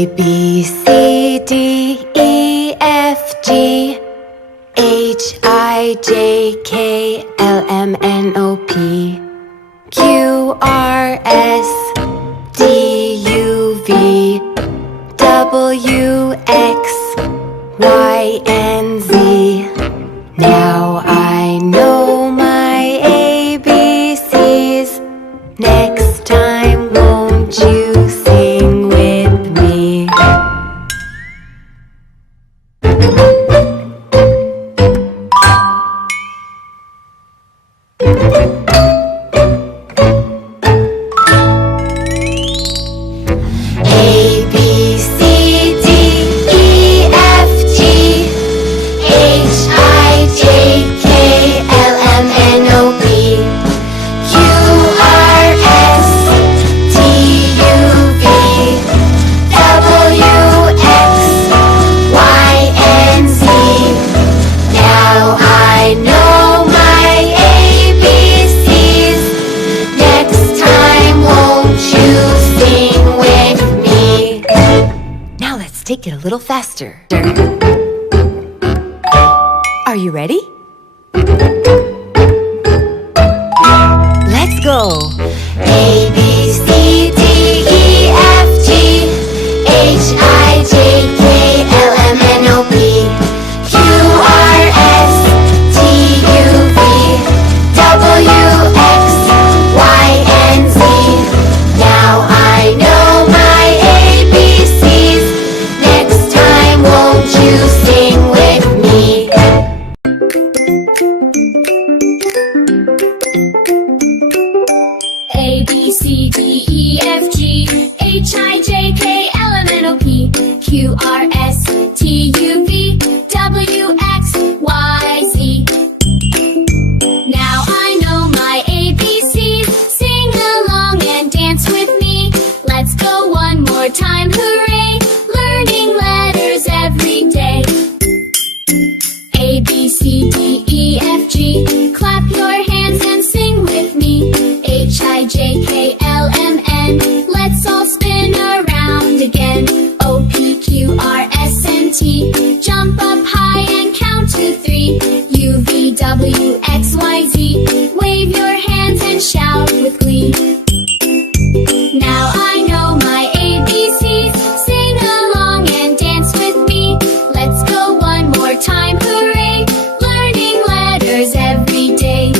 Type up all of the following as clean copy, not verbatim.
A, B, C, D, E, F, G, H, I, J, K, L, M, N, O, P, Q, R, S, D, U, V, W, X, Y, and Z. Now I know my ABCs. Next time, won't you sing with me? A, B, C, D, E, F, G, H, I, J, K, L, M, N, O, P, Q, R, S, T, U, V, W, X, Y, and Z. Now I know my ABCs. Next time, won't you sing with me? Now let's take it a little faster. Are you ready? Let's go! A, B, C, D, E, F, G, H, I, J, K, L, M, N, O, P, Q, R, S, T, U, V, W, X, Y, and Z. Now I know my ABCs. Next time, won't you sing with me? A, B, C, D, E, F, G, H, I, J, K, L, M, N, O, P, Q, R, S, T, U, V, W, X, Y, Z. Now I know my ABCs. Sing along and dance with me. Let's go one more time, hooray! Learning letters every day. A, B, C, D, E, F, G. Clap your hands and sing with me. H, I, J, K, L, M, N. Let's all spin around again. O, P, Q, R, S, and T. Jump up high and count to 3. U, V, W, X, Y, Z. Wave your hands and shout with glee. Now I know my ABCs. Sing along and dance with me. Let's go one more time, hooray! Learning letters every day.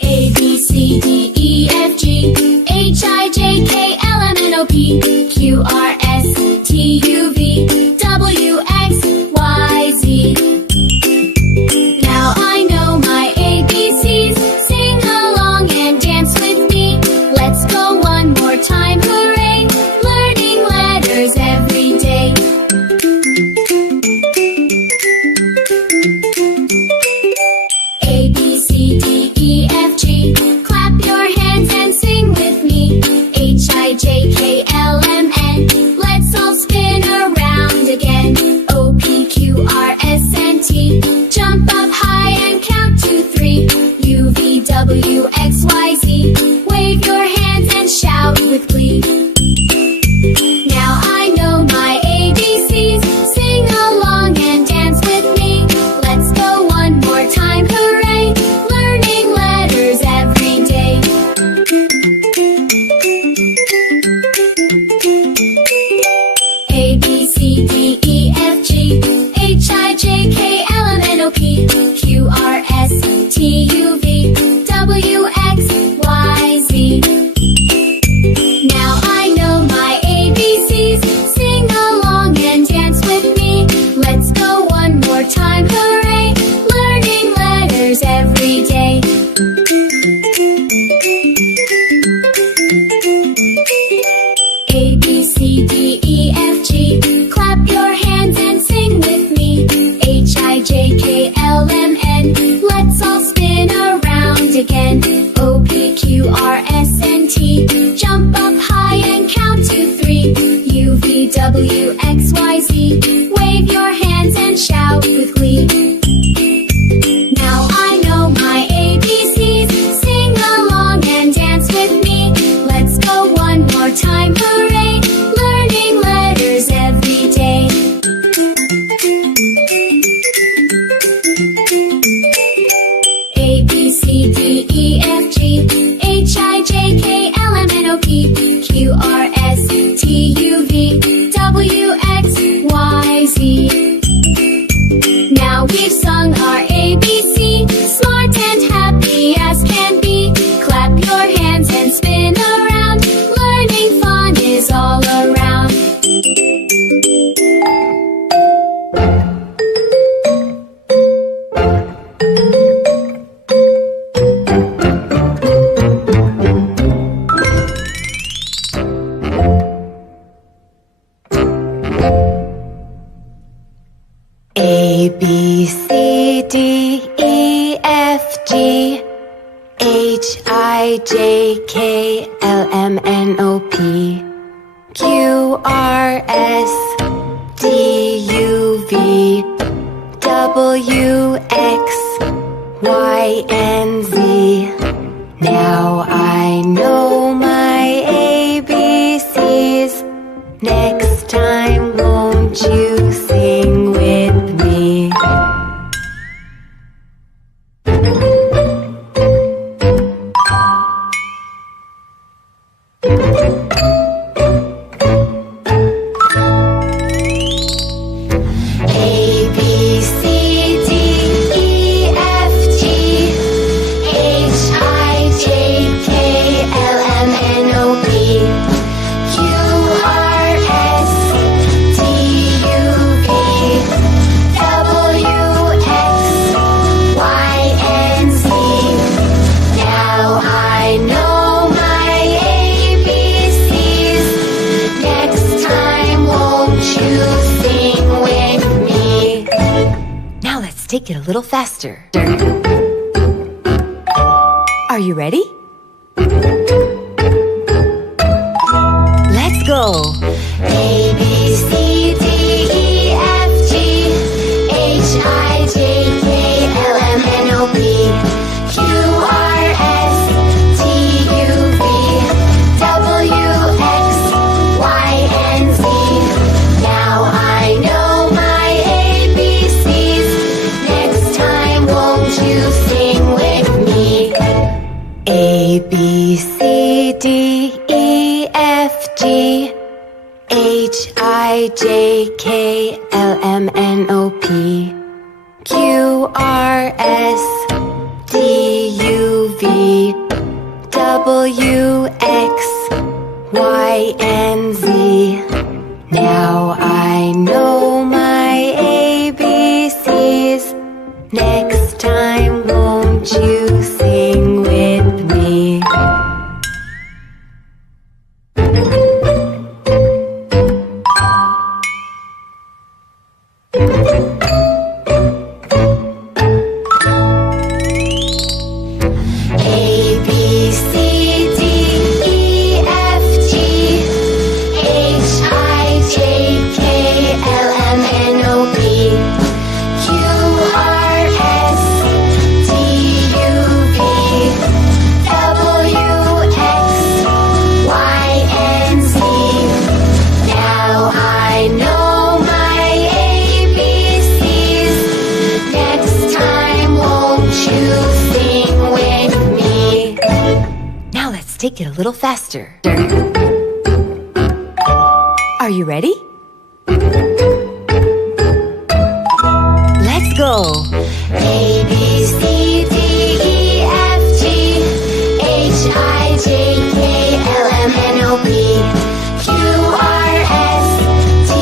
A, B, C, D, E, F, G, H, I, J, K, L, M, N, O, P, Q, R, S, T, U, V, W, X, Y, Z. Now I know my ABCs. Sing along and dance with me. Let's go one more time, hooray! Learning letters every day. A, B, C, D, E, F, G. Clap your hands and sing with me. H, I, J, K, L, M, N. Let's all spin around again. O, P, Q, R, S, and T. Jump up high and count to 3. U, V, W, X, Y, Z. Wave your hands and shout with glee. Now I know my ABCs. Sing along and dance with me. Let's go one more time, hooray! Learning letters every day. A, B, C, D, E, F, G, H, I, J, K, L, M, N, O, P, Q, R, S, T, U, V, W, X, Y, Z. Now I know my ABCs. Sing along and dance with me. Let's go one more time, hooray! Learning letters every day. A, B, C, D, E, F, G. Clap your hands and sing with me. H, I, J, K, L, M, N. Let's all spin around again. O, P, Q, R, S, and T. Jump up high and count to 3. U, V, W, X, Y, Z. Wave your hands and shout with glee. Now I know my ABCs. Sing along and dance with me. C, D, E, F, G, H, I, J, K, L, M, N, O, P, Q, R, S, T, U, V, W, X, Y, and Z. Now I know my ABCs. Next time, won't you sing with me? A, B, C, D, E, F, G, H, I, J, K, L, M, N, O, P, Q, R, S, T, U, V, W, X, Y, and Z. Now I know my ABCs. Next time, won't you sing with me? Now let's take it a little faster. Are you ready? Let's go. A, B, C, D, E, F, G, H, I, J, K, L, M, N, O, P, Q, R, S, T, U, V, W, X, Y, and Z. Now I know my ABCs. Next time, won't you sing with me? A, B, C, D, E, F, G, H, I, J, K, L, M, N, O, P, Q, R, S, T, U, V, W, X, Y, and Z. Now I know my ABCs. Next time, won't you sing with me? A, B, C, D, E, F, G, H, I, J, K, L, M, N, O, P, Q, R, S, T, U, V, W, X, Y, and Z. Now I know my ABCs. Next time, won't you sing with me? Now let's take it a little faster. Are you ready? Let's go. A, B, C, D, E, F, G, H, I, J, K, L, M, N, O, P, Q, R, S, T,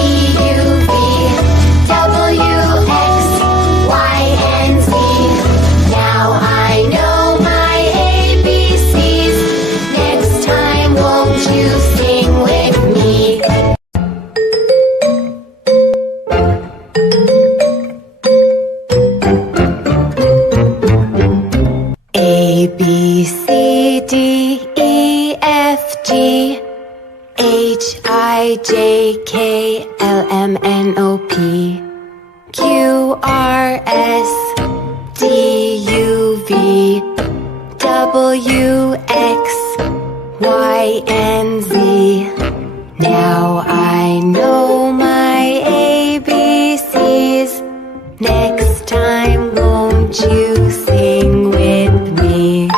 U, V, W, X, Y, and Z. Now I know my ABCs. Next time, won't you sing with me? A, B, C, D, E, F, G, H, I, J, K, L, M, N, O, P, Q, R, S, T, U, V, W, X, Y, and Z. Now I know my ABCs. Next time, won't you sing with me?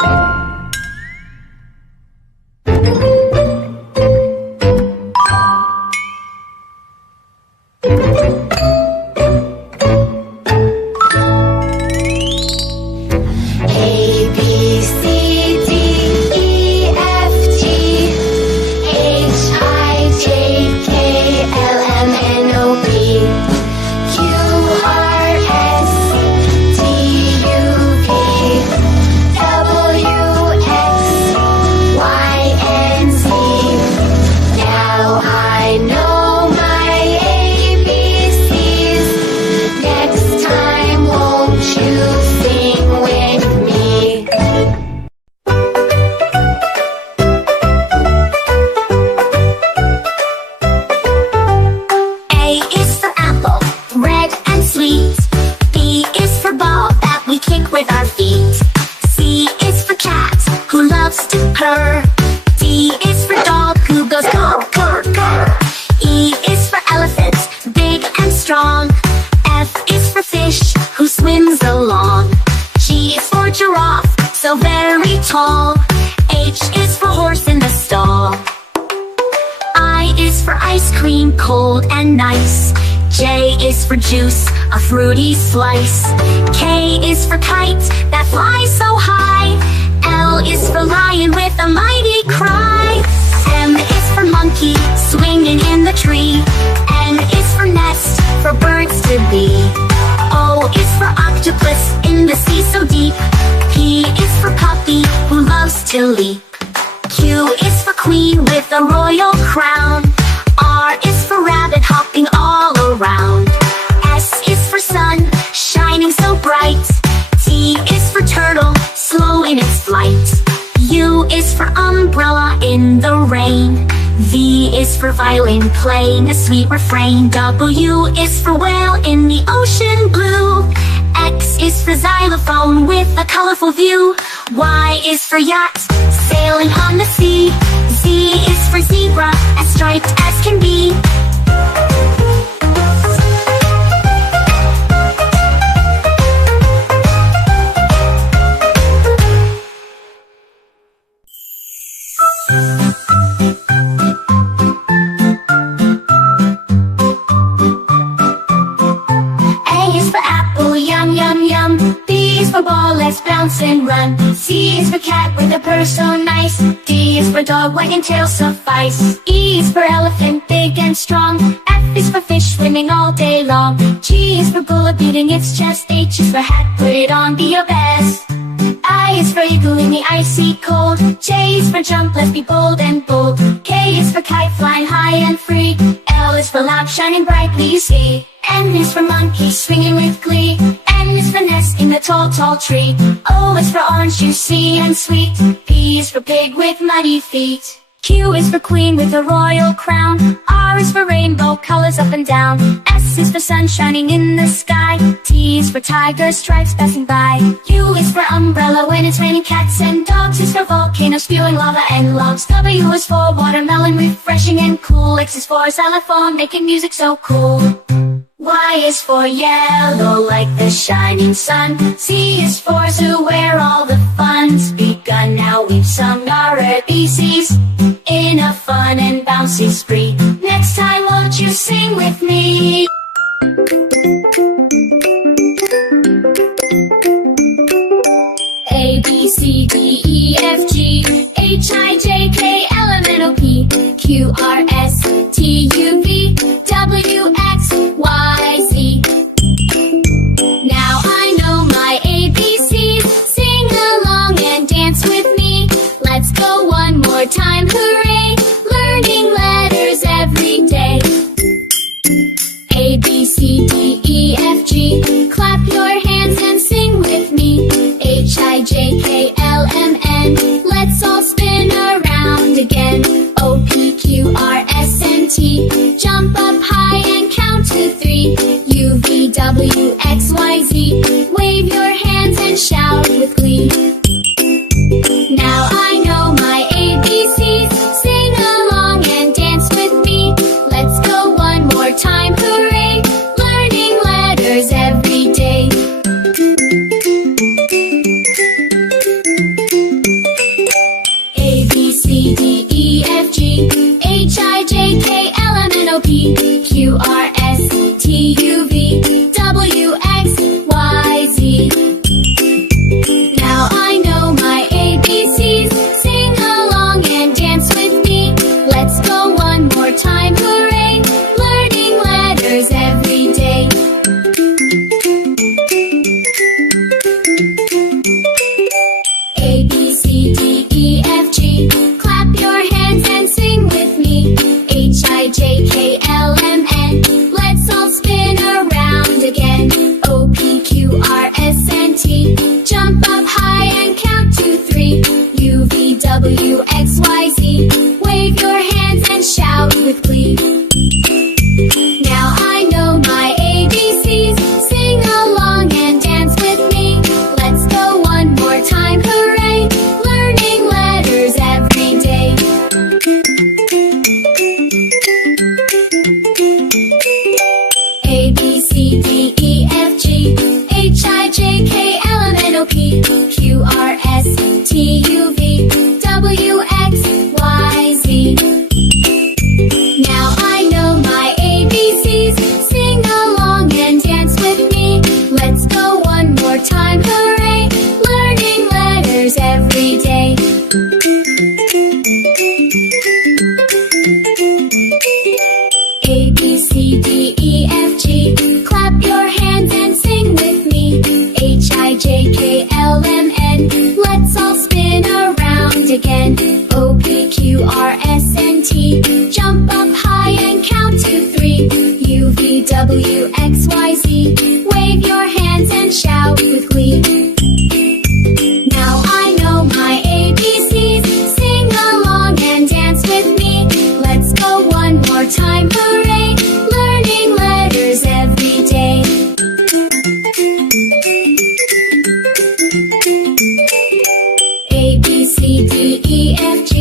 A, B, C, D, E, F, G, H, I, J, K, L, M, N, O, P, Q, R, S, T, U, purr. D is for dog who goes grr, grr, grr. E is for elephant, big and strong. F is for fish who swims along. G is for giraffe, so very tall. H is for horse in the stall. I is for ice cream, cold and nice. J is for juice, a fruity slice. K is for kite that flies so high. L is for lion with a mighty cry. M is for monkey, swinging in the tree. N is for nest, for birds to be. O is for octopus, in the sea so deep. P is for puppy, who loves to leap. Q is for queen with a royal crown. R is for rabbit, hopping all around. S is for sun, shining so bright. T is for turtle, slow in its flight. U is for umbrella in the rain. V is for violin, playing a sweet refrain. W is for whale in the ocean blue. X is for xylophone with a colorful view. Y is for yacht, sailing on the sea. Z is for zebra, as striped as can be. Ball, let's bounce and run. C is for cat with a purr so nice. D is for dog, wagging tail suffice. E is for elephant, big and strong. F is for fish, swimming all day long. G is for bullet, beating its chest. H is for hat, put it on, be your best. I is for eagle in the icy cold. J is for jump, let's be bold and bold. K is for kite, flying high and free. L is for lamp, shining brightly, you see. N is for monkey, swinging with glee. N is for nest in the tall, tall tree. O is for orange, juicy and sweet. P is for pig with muddy feet. Q is for queen with a royal crown. R is for rainbow, colors up and down. S is for sun shining in the sky. T is for tiger, stripes passing by. U is for umbrella when it's raining. Cats and dogs is for volcano, spewing lava and logs. W is for watermelon, refreshing and cool. X is for xylophone, making music so cool. Y is for yellow like the shining sun. Z is for zoo where all the fun's begun. Now we've sung our ABCs in a fun and bouncy spree. Next time won't you sing with me? A, B, C, D, E, F, G, H, I, J, K, L, M, N, O, P, Q, R, S, T, U, V, W, X, Y, Z. Now I know my ABCs. Sing along and dance with me. Let's go one more time, hooray! Learning letters every day. A, B, C, D, E, F, G. Clap your hands and sing with me. H, I, J, K, L, M, N. Let's all spin around again. O, P, Q, R, S, and T. Jump up high and count to 3. U, V, W, X, Y, Z. Wave your hands and shout with glee. Now I know my ABCs. Sing along and dance with me. Let's go one more time, hooray! Learning letters every day. A, B, C, D, E, F, G, H, I, J, K, L, M, N, O, P, Q, R, S, T, U, V, W, X, Y, Z. Now I know my ABCs. Sing along and dance with me. Let's go one more time, hooray! Learning letters every day. A, B, C, D, E, F, G. Clap your hands and sing with me. H, I, J, K, L, M, N. Let's all spin around again. O, P, Q, R, S, and T. Jump up high and count to 3. U, V, W, X, Y, Z. Wave your hands and shout with glee. Now I know my ABCs. Sing along and dance with me. Let's go one more time, hooray! Learning letters every U, V, W, X, Y, Z. Now I know my ABCs. Sing along and dance with me. Let's go one more time, hooray! Learning letters every day. A, B, C, D, E, F, G. Clap your hands and sing with me. H, I, J, K, L, M, N. Let's all spin around again. O, P, Q, R, S, and T. Jump up high and count to 3. U, V, W, X, Y, Z. Wave your hands and shout with glee. Now I know my ABCs. Sing along and dance with me. Let's go one more time, hooray! Learning letters every day. A, B, C, D, E, F, G.